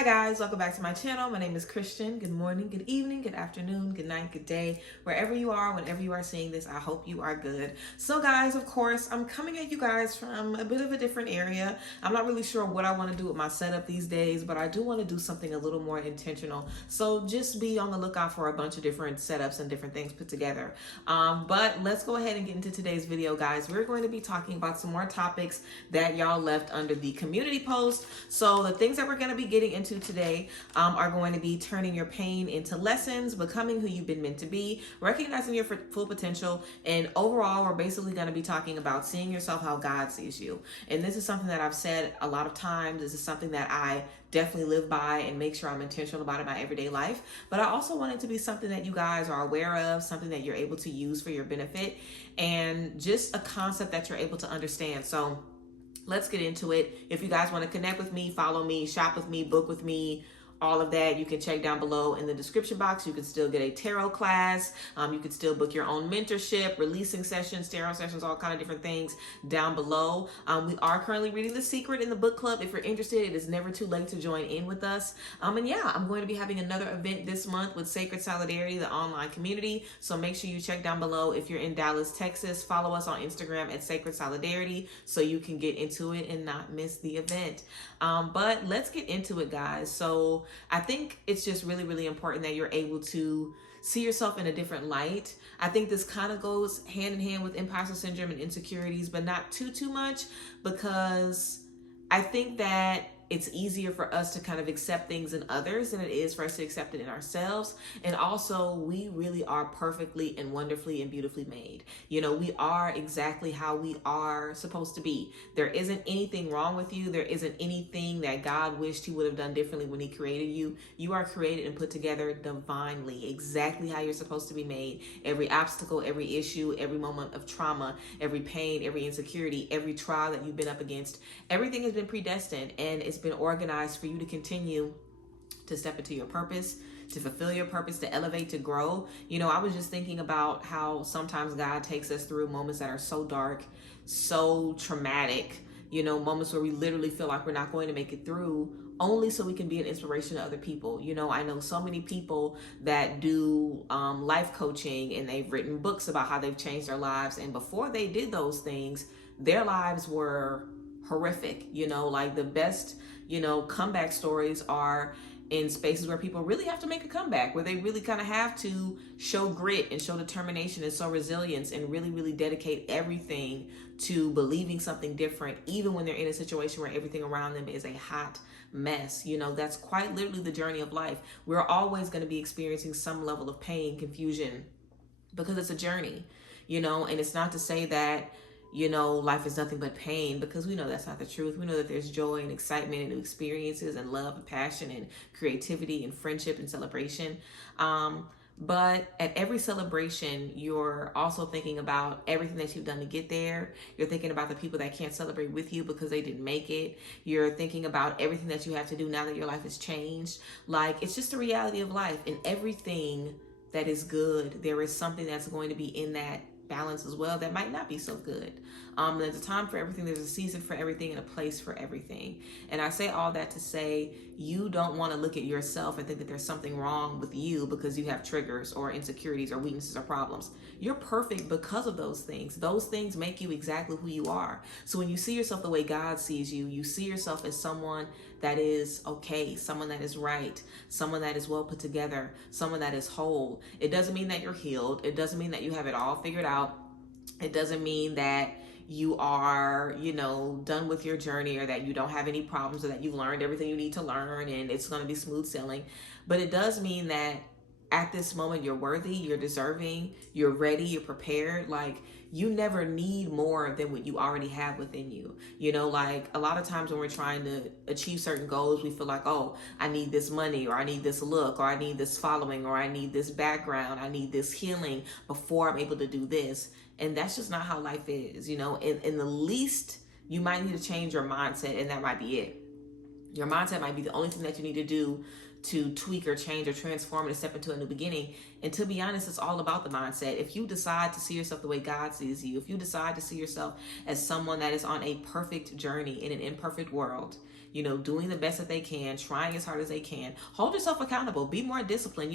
Hi guys, welcome back to my channel. My name is Christian. Good morning, good evening, good afternoon, good night, good day. Wherever you are, whenever you are seeing this, I hope you are good. So guys, of course, I'm coming at you guys from a bit of a different area. I'm not really sure what I want to do with my setup these days, but I do want to do something a little more intentional. So just be on the lookout for a bunch of different setups and different things put together. But let's go ahead and get into today's video, guys. We're going to be talking about some more topics that y'all left under the community post. So the things that we're going to be getting into today are going to be turning your pain into lessons, becoming who you've been meant to be, recognizing your full potential, and overall we're basically going to be talking about seeing yourself how God sees you. And this is something that I've said a lot of times. This is something that I definitely live by and make sure I'm intentional about in my everyday life. But I also want it to be something that you guys are aware of, something that you're able to use for your benefit, and just a concept that you're able to understand. So let's get into it. If you guys want to connect with me, follow me, shop with me, book with me, all of that, you can check down below in the description box. You can still get a tarot class. You can still book your own mentorship, releasing sessions, tarot sessions, all kind of different things down below. We are currently reading The Secret in the book club. If you're interested, it is never too late to join in with us. And yeah, I'm going to be having another event this month with Sacred Solidarity, the online community. So make sure you check down below. If you're in Dallas, Texas, follow us on Instagram at Sacred Solidarity so you can get into it and not miss the event. But let's get into it, guys. So I think it's just really, really important that you're able to see yourself in a different light. I think this kind of goes hand in hand with imposter syndrome and insecurities, but not too much, because I think that it's easier for us to kind of accept things in others than it is for us to accept it in ourselves. And also, we really are perfectly and wonderfully and beautifully made. You know, we are exactly how we are supposed to be. There isn't anything wrong with you. There isn't anything that God wished he would have done differently when he created you. You are created and put together divinely, exactly how you're supposed to be made. Every obstacle, every issue, every moment of trauma, every pain, every insecurity, every trial that you've been up against, everything has been predestined, and it's been organized for you to continue to step into your purpose, to fulfill your purpose, to elevate, to grow. You know, I was just thinking about how sometimes God takes us through moments that are so dark, so traumatic, you know, moments where we literally feel like we're not going to make it through, only so we can be an inspiration to other people. You know, I know so many people that do life coaching, and they've written books about how they've changed their lives. And before they did those things, their lives were horrific. You know, like the best, you know, comeback stories are in spaces where people really have to make a comeback, where they really kind of have to show grit and show determination and show resilience and really, really dedicate everything to believing something different, even when they're in a situation where everything around them is a hot mess. You know, that's quite literally the journey of life. We're always going to be experiencing some level of pain, confusion, because it's a journey, you know. And it's not to say that, you know, life is nothing but pain, because we know that's not the truth. We know that there's joy and excitement and new experiences and love and passion and creativity and friendship and celebration. But at every celebration, you're also thinking about everything that you've done to get there. You're thinking about the people that can't celebrate with you because they didn't make it. You're thinking about everything that you have to do now that your life has changed. Like, it's just the reality of life. And everything that is good, there is something that's going to be in that balance as well that might not be so good. There's a time for everything. There's a season for everything and a place for everything. And I say all that to say, you don't want to look at yourself and think that there's something wrong with you because you have triggers or insecurities or weaknesses or problems. You're perfect because of those things. Those things make you exactly who you are. So when you see yourself the way God sees you, you see yourself as someone that is okay, someone that is right, someone that is well put together, someone that is whole. It doesn't mean that you're healed. It doesn't mean that you have it all figured out. It doesn't mean that you are, you know, done with your journey, or that you don't have any problems, or that you've learned everything you need to learn and it's going to be smooth sailing. But it does mean that at this moment, you're worthy, you're deserving, you're ready, you're prepared. Like, you never need more than what you already have within you. You know, like a lot of times when we're trying to achieve certain goals, we feel like, oh, I need this money, or I need this look, or I need this following, or I need this background, I need this healing before I'm able to do this. And that's just not how life is, you know. In the least, you might need to change your mindset, and that might be it. Your mindset might be the only thing that you need to do to tweak or change or transform and step into a new beginning. And to be honest, it's all about the mindset. If you decide to see yourself the way God sees you, if you decide to see yourself as someone that is on a perfect journey in an imperfect world, doing the best that they can, trying as hard as they can. Hold yourself accountable, be more disciplined,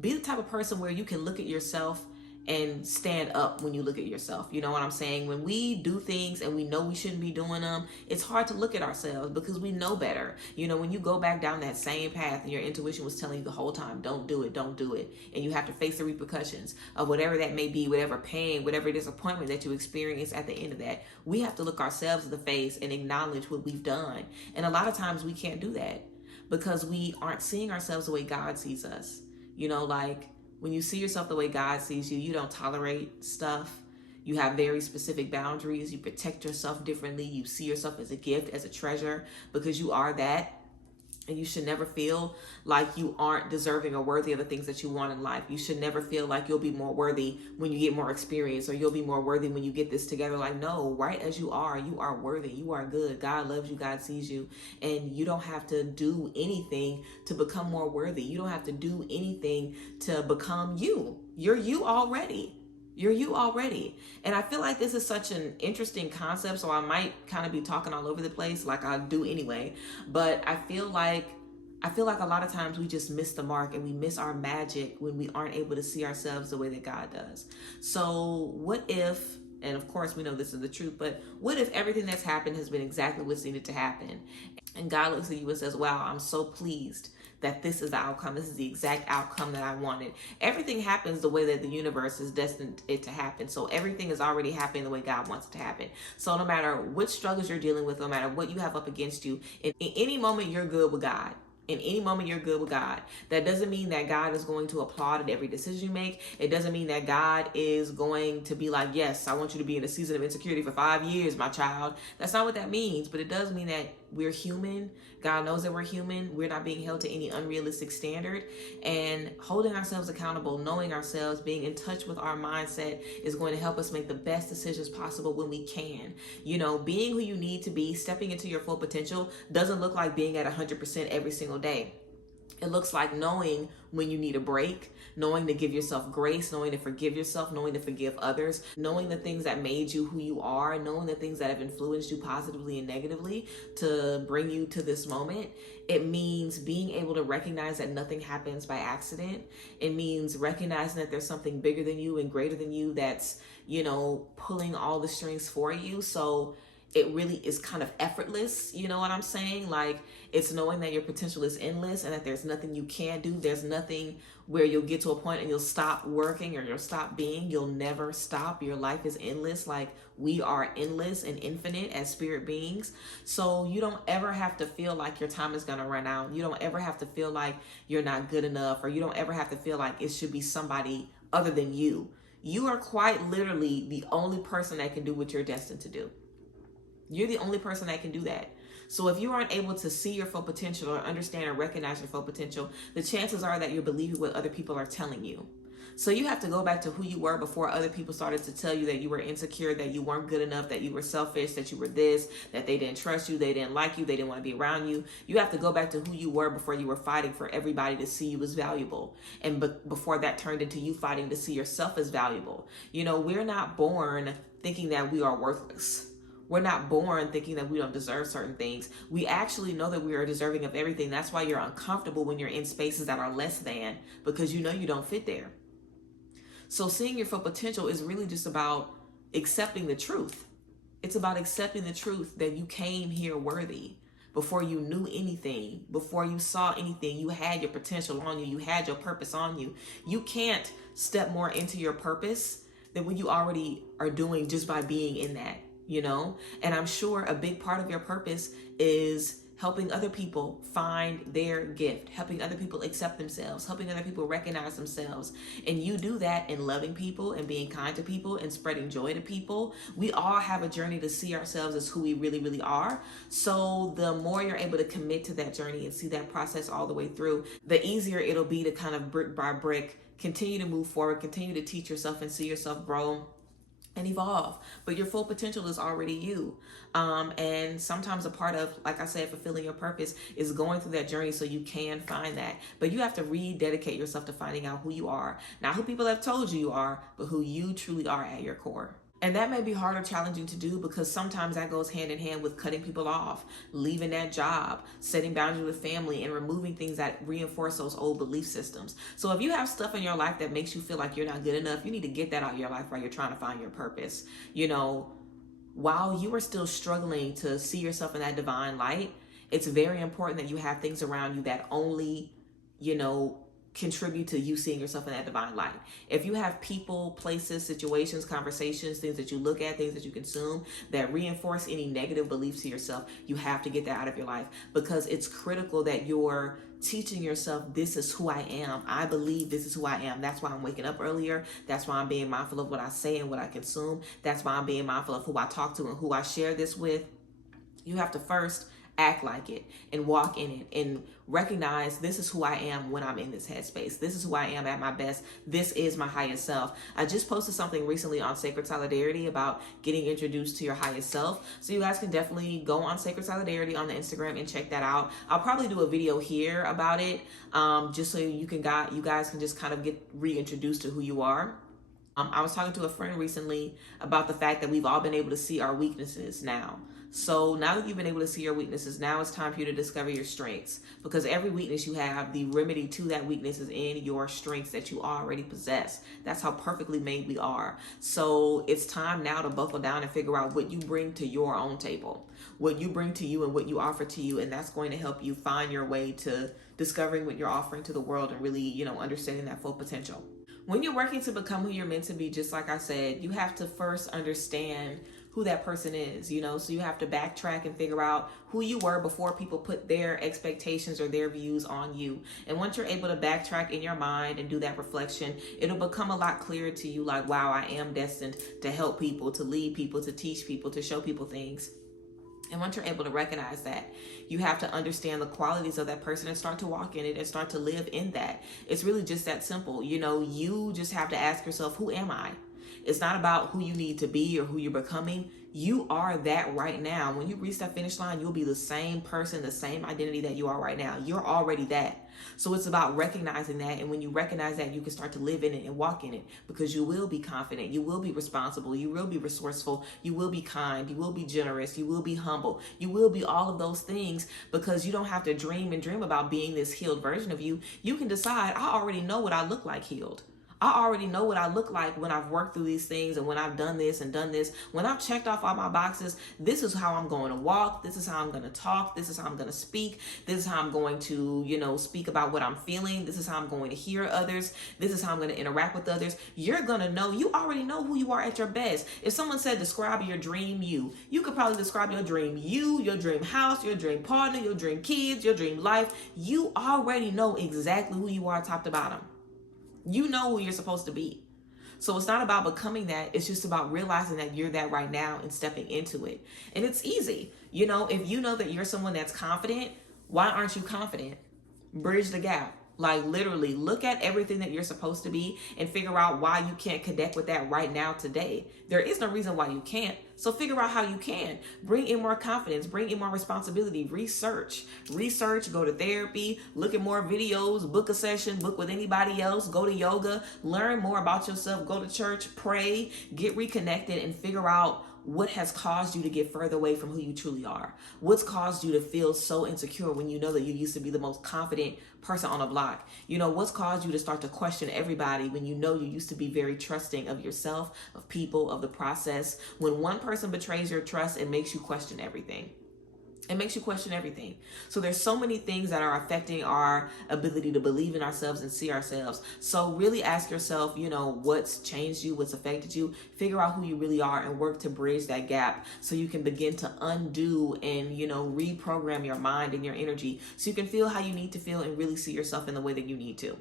be the type of person where you can look at yourself and stand up when you look at yourself. You know what I'm saying? When we do things and we know we shouldn't be doing them, it's hard to look at ourselves because we know better. When you go back down that same path and your intuition was telling you the whole time, don't do it, and you have to face the repercussions of whatever that may be, whatever pain, whatever disappointment that you experience at the end of that, we have to look ourselves in the face and acknowledge what we've done. And a lot of times we can't do that because we aren't seeing ourselves the way God sees us. Like, when you see yourself the way God sees you, you don't tolerate stuff. You have very specific boundaries. You protect yourself differently. You see yourself as a gift, as a treasure, because you are that. And you should never feel like you aren't deserving or worthy of the things that you want in life. You should never feel like you'll be more worthy when you get more experience, or you'll be more worthy when you get this together. Like, no, right as you are worthy. You are good. God loves you. God sees you. And you don't have to do anything to become more worthy. You don't have to do anything to become you. You're you already. You're you already. And I feel like this is such an interesting concept, so I might kind of be talking all over the place like I do anyway. But I feel like a lot of times we just miss the mark and we miss our magic when we aren't able to see ourselves the way that God does. So what if, and of course we know this is the truth, but what if everything that's happened has been exactly what's needed to happen? And God looks at you and says, wow, I'm so pleased that this is the outcome. This is the exact outcome that I wanted. Everything happens the way that the universe is destined it to happen. So everything is already happening the way God wants it to happen. So no matter what struggles you're dealing with, no matter what you have up against you, in any moment you're good with God. In any moment you're good with God. That doesn't mean that God is going to applaud at every decision you make. It doesn't mean that God is going to be like, yes, I want you to be in a season of insecurity for 5 years, my child. That's not what that means. But it does mean that we're human. God knows that we're human. We're not being held to any unrealistic standard. And holding ourselves accountable, knowing ourselves, being in touch with our mindset is going to help us make the best decisions possible when we can. Being who you need to be, stepping into your full potential doesn't look like being at 100% every single day. It looks like knowing when you need a break, knowing to give yourself grace, knowing to forgive yourself, knowing to forgive others, knowing the things that made you who you are, knowing the things that have influenced you positively and negatively to bring you to this moment. It means being able to recognize that nothing happens by accident. It means recognizing that there's something bigger than you and greater than you that's, pulling all the strings for you. So it really is kind of effortless. You know what I'm saying? Like, it's knowing that your potential is endless and that there's nothing you can't do. There's nothing where you'll get to a point and you'll stop working or you'll stop being. You'll never stop. Your life is endless. Like, we are endless and infinite as spirit beings. So you don't ever have to feel like your time is going to run out. You don't ever have to feel like you're not good enough, or you don't ever have to feel like it should be somebody other than you. You are quite literally the only person that can do what you're destined to do. You're the only person that can do that. So if you aren't able to see your full potential or understand or recognize your full potential, the chances are that you're believing what other people are telling you. So you have to go back to who you were before other people started to tell you that you were insecure, that you weren't good enough, that you were selfish, that you were this, that they didn't trust you, they didn't like you, they didn't want to be around you. You have to go back to who you were before you were fighting for everybody to see you as valuable. And before that turned into you fighting to see yourself as valuable. We're not born thinking that we are worthless. We're not born thinking that we don't deserve certain things. We actually know that we are deserving of everything. That's why you're uncomfortable when you're in spaces that are less than, because you know you don't fit there. So seeing your full potential is really just about accepting the truth. It's about accepting the truth that you came here worthy. Before you knew anything, before you saw anything, you had your potential on you. You had your purpose on you. You can't step more into your purpose than what you already are doing just by being in that. And I'm sure a big part of your purpose is helping other people find their gift, helping other people accept themselves, helping other people recognize themselves. And you do that in loving people and being kind to people and spreading joy to people. We all have a journey to see ourselves as who we really, really are. So the more you're able to commit to that journey and see that process all the way through, the easier it'll be to kind of brick by brick continue to move forward, continue to teach yourself and see yourself grow and evolve. But your full potential is already you. And sometimes a part of, like I said, fulfilling your purpose is going through that journey so you can find that. But you have to rededicate yourself to finding out who you are. Not who people have told you are, but who you truly are at your core. And that may be hard or challenging to do because sometimes that goes hand in hand with cutting people off, leaving that job, setting boundaries with family, and removing things that reinforce those old belief systems. So if you have stuff in your life that makes you feel like you're not good enough, you need to get that out of your life while you're trying to find your purpose. You know, while you are still struggling to see yourself in that divine light, it's very important that you have things around you that only, you know, contribute to you seeing yourself in that divine light. If you have people, places, situations, conversations, things that you look at, things that you consume that reinforce any negative beliefs to yourself, you have to get that out of your life, because it's critical that you're teaching yourself, this is who I am. I believe this is who I am. That's why I'm waking up earlier. That's why I'm being mindful of what I say and what I consume. That's why I'm being mindful of who I talk to and who I share this with. You have to first act like it and walk in it and recognize, this is who I am when I'm in this headspace. This is who I am at my best. This is my highest self. I just posted something recently on Sacred Solidarity about getting introduced to your highest self. So you guys can definitely go on Sacred Solidarity on the Instagram and check that out. I'll probably do a video here about it, just so you guys can just kind of get reintroduced to who you are. I was talking to a friend recently about the fact that we've all been able to see our weaknesses now. So now that you've been able to see your weaknesses, now it's time for you to discover your strengths, because every weakness you have, the remedy to that weakness is in your strengths that you already possess. That's how perfectly made we are. So it's time now to buckle down and figure out what you bring to your own table, what you bring to you and what you offer to you. And that's going to help you find your way to discovering what you're offering to the world and really, you know, understanding that full potential. When you're working to become who you're meant to be, just like I said, you have to first understand who that person is, you know, so you have to backtrack and figure out who you were before people put their expectations or their views on you. And once you're able to backtrack in your mind and do that reflection, it'll become a lot clearer to you, like, wow, I am destined to help people, to lead people, to teach people, to show people things. And once you're able to recognize that, you have to understand the qualities of that person and start to walk in it and start to live in that. It's really just that simple. You know, you just have to ask yourself, who am I? It's not about who you need to be or who you're becoming. You are that right now. When you reach that finish line, you'll be the same person, the same identity that you are right now. You're already that. So it's about recognizing that. And when you recognize that, you can start to live in it and walk in it, because you will be confident. You will be responsible. You will be resourceful. You will be kind. You will be generous. You will be humble. You will be all of those things, because you don't have to dream about being this healed version of you. You can decide, I already know what I look like healed. I already know what I look like when I've worked through these things and when I've done this and done this. When I've checked off all my boxes, this is how I'm going to walk. This is how I'm going to talk. This is how I'm going to speak. This is how I'm going to, you know, speak about what I'm feeling. This is how I'm going to hear others. This is how I'm going to interact with others. You're going to know, you already know who you are at your best. If someone said, describe your dream you could probably describe your dream your dream house, your dream partner, your dream kids, your dream life. You already know exactly who you are top to bottom. You know who you're supposed to be. So it's not about becoming that. It's just about realizing that you're that right now and stepping into it. And it's easy. You know, if you know that you're someone that's confident, why aren't you confident? Bridge the gap. Like, literally look at everything that you're supposed to be and figure out why you can't connect with that right now today. There is no reason why you can't. So figure out how you can. Bring in more confidence, bring in more responsibility, research, go to therapy, look at more videos, book a session, book with anybody else, go to yoga, learn more about yourself, go to church, pray, get reconnected, and figure out what has caused you to get further away from who you truly are. What's caused you to feel so insecure when you know that you used to be the most confident person on the block? You know, what's caused you to start to question everybody when you know you used to be very trusting of yourself, of people, of the process? When one person betrays your trust, it makes you question everything. It makes you question everything. So there's so many things that are affecting our ability to believe in ourselves and see ourselves. So really ask yourself, you know, what's changed you, what's affected you, figure out who you really are and work to bridge that gap so you can begin to undo and, you know, reprogram your mind and your energy so you can feel how you need to feel and really see yourself in the way that you need to.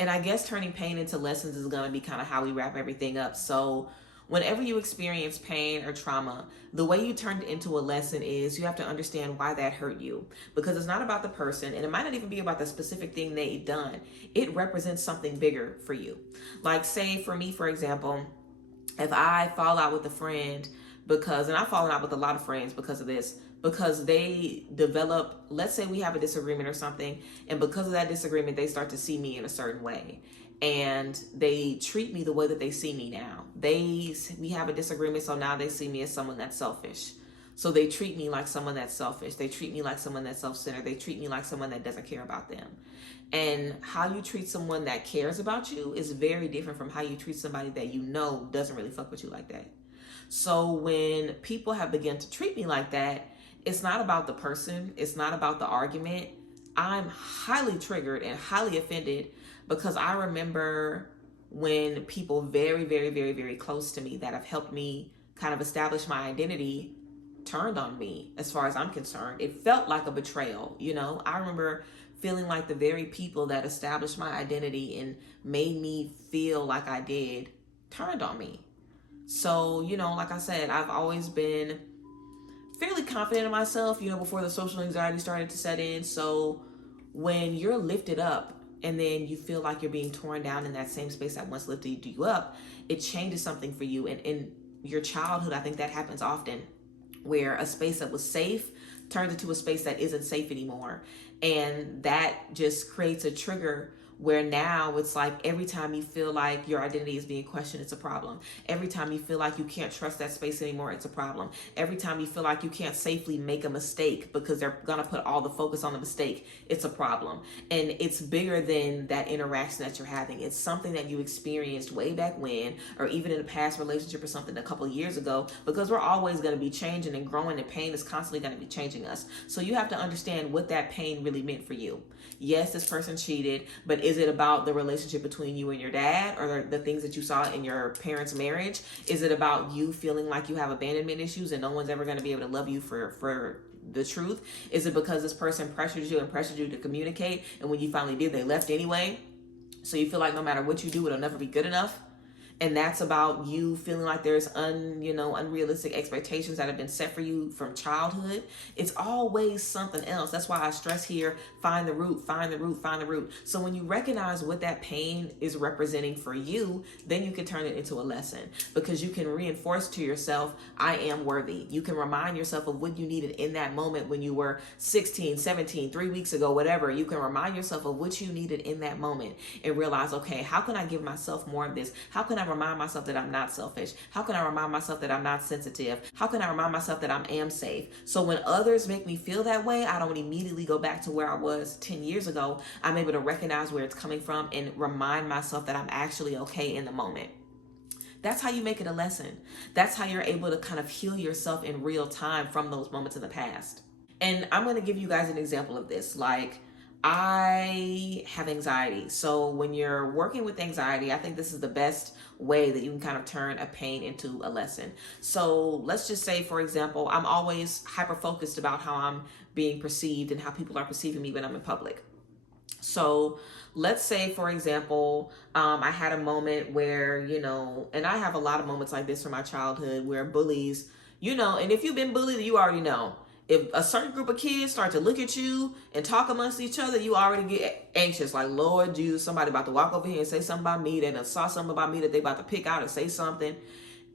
And I guess turning pain into lessons is going to be kind of how we wrap everything up. So whenever you experience pain or trauma, the way you turn it into a lesson is you have to understand why that hurt you, because it's not about the person, and it might not even be about the specific thing they done. It represents something bigger for you. Like, say for me, for example, if I fall out with a friend and I've fallen out with a lot of friends because of this, because they develop, let's say we have a disagreement or something, and because of that disagreement, they start to see me in a certain way. and they treat me the way that they see me now. We have a disagreement, so now they see me as someone that's selfish. So they treat me like someone that's selfish. They treat me like someone that's self-centered. They treat me like someone that doesn't care about them. And how you treat someone that cares about you is very different from how you treat somebody that you know doesn't really fuck with you like that. So when people have begun to treat me like that, it's not about the person. It's not about the argument. I'm highly triggered and highly offended because I remember when people very, very, very, very close to me that have helped me kind of establish my identity turned on me. As far as I'm concerned, it felt like a betrayal. I remember feeling like the very people that established my identity and made me feel like I did turned on me. So, like I said, I've always been fairly confident in myself, before the social anxiety started to set in. So when you're lifted up and then you feel like you're being torn down in that same space that once lifted you up, it changes something for you. And in your childhood, I think that happens often, where a space that was safe turns into a space that isn't safe anymore. And that just creates a trigger where now it's like every time you feel like your identity is being questioned, it's a problem. Every time you feel like you can't trust that space anymore, it's a problem. Every time you feel like you can't safely make a mistake because they're gonna put all the focus on the mistake, it's a problem. And it's bigger than that interaction that you're having. It's something that you experienced way back when, or even in a past relationship or something a couple of years ago, because we're always gonna be changing and growing, and pain is constantly gonna be changing us. So you have to understand what that pain really meant for you. Yes, this person cheated, but is it about the relationship between you and your dad, or the things that you saw in your parents' marriage? Is it about you feeling like you have abandonment issues and no one's ever going to be able to love you for the truth? Is it because this person pressured you to communicate, and when you finally did, they left anyway? So you feel like no matter what you do, it'll never be good enough? And that's about you feeling like there's unrealistic expectations that have been set for you from childhood. It's always something else. That's why I stress here, find the root, find the root, find the root. So when you recognize what that pain is representing for you, then you can turn it into a lesson, because you can reinforce to yourself, I am worthy. You can remind yourself of what you needed in that moment when you were 16, 17, 3 weeks ago, whatever. You can remind yourself of what you needed in that moment and realize, okay, how can I give myself more of this? How can I remind myself that I'm not selfish? How can I remind myself that I'm not sensitive? How can I remind myself that I am safe? So when others make me feel that way, I don't immediately go back to where I was 10 years ago. I'm able to recognize where it's coming from and remind myself that I'm actually okay in the moment. That's how you make it a lesson. That's how you're able to kind of heal yourself in real time from those moments in the past. And I'm going to give you guys an example of this. Like, I have anxiety. So when you're working with anxiety, I think this is the best way that you can kind of turn a pain into a lesson. So let's just say, for example, I'm always hyper focused about how I'm being perceived and how people are perceiving me when I'm in public. So let's say, for example, I had a moment where, and I have a lot of moments like this from my childhood where bullies, and if you've been bullied, you already know. If a certain group of kids start to look at you and talk amongst each other, you already get anxious. Like, Lord Jesus, somebody about to walk over here and say something about me. They done saw something about me that they about to pick out and say something.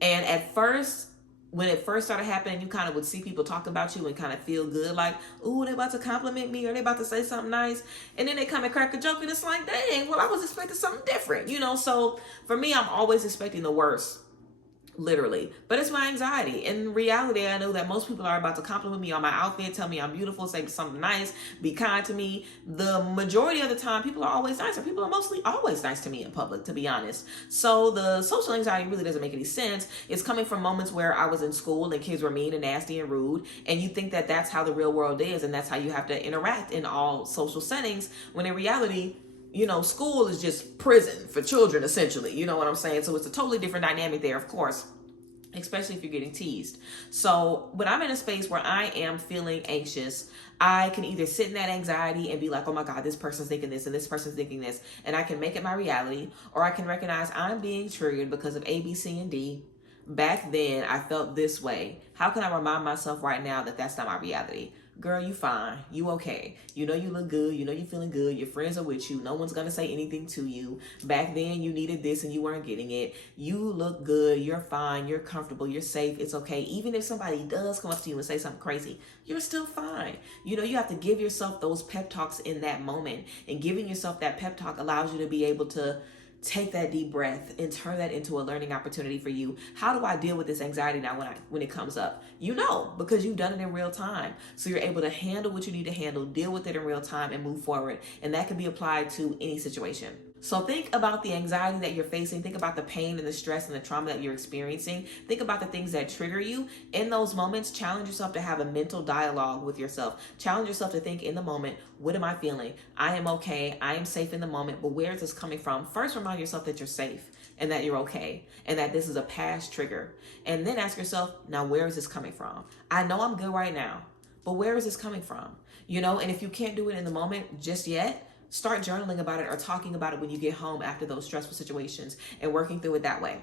And at first, when it first started happening, you kind of would see people talk about you and kind of feel good. Like, ooh, they about to compliment me, or they about to say something nice. And then they come and crack a joke, and it's like, dang, well, I was expecting something different. So for me, I'm always expecting the worst. Literally. But it's my anxiety. In reality, I know that most people are about to compliment me on my outfit, tell me I'm beautiful, say something nice, be kind to me. The majority of the time, people are always nice, or people are mostly always nice to me in public, to be honest. So the social anxiety really doesn't make any sense. It's coming from moments where I was in school and kids were mean and nasty and rude, and you think that that's how the real world is, and that's how you have to interact in all social settings, when in reality, school is just prison for children, essentially. You know what I'm saying? So it's a totally different dynamic there, of course, especially if you're getting teased. So when I'm in a space where I am feeling anxious, I can either sit in that anxiety and be like, oh my God, this person's thinking this and this person's thinking this, and I can make it my reality, or I can recognize I'm being triggered because of A, B, C, and D. Back then, I felt this way. How can I remind myself right now that that's not my reality? Girl, you fine. You okay. You look good. You feeling good. Your friends are with you. No one's going to say anything to you. Back then, you needed this and you weren't getting it. You look good. You're fine. You're comfortable. You're safe. It's okay. Even if somebody does come up to you and say something crazy, you're still fine. You have to give yourself those pep talks in that moment. And giving yourself that pep talk allows you to be able to take that deep breath and turn that into a learning opportunity for you. How do I deal with this anxiety now when it comes up? You know, because you've done it in real time. So you're able to handle what you need to handle, deal with it in real time, and move forward. And that can be applied to any situation. So think about the anxiety that you're facing. Think about the pain and the stress and the trauma that you're experiencing. Think about the things that trigger you. In those moments, challenge yourself to have a mental dialogue with yourself. Challenge yourself to think in the moment, what am I feeling? I am okay. I am safe in the moment, but where is this coming from? First, remind yourself that you're safe and that you're okay and that this is a past trigger. And then ask yourself, now where is this coming from? I know I'm good right now, but where is this coming from? You know, and if you can't do it in the moment just yet, start journaling about it or talking about it when you get home after those stressful situations and working through it that way.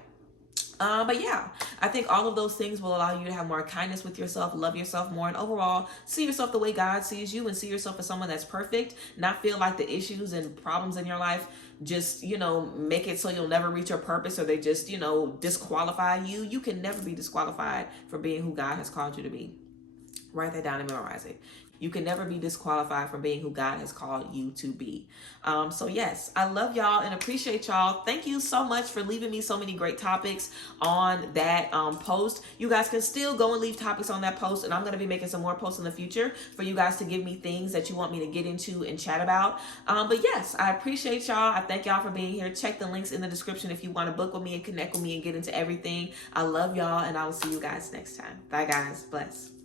But yeah, I think all of those things will allow you to have more kindness with yourself, love yourself more, and overall see yourself the way God sees you and see yourself as someone that's perfect, not feel like the issues and problems in your life just, make it so you'll never reach your purpose or they just, disqualify you. You can never be disqualified for being who God has called you to be. Write that down and memorize it. You can never be disqualified from being who God has called you to be. So yes, I love y'all and appreciate y'all. Thank you so much for leaving me so many great topics on that post. You guys can still go and leave topics on that post, and I'm going to be making some more posts in the future for you guys to give me things that you want me to get into and chat about. But yes, I appreciate y'all. I thank y'all for being here. Check the links in the description if you want to book with me and connect with me and get into everything. I love y'all, and I will see you guys next time. Bye guys. Bless.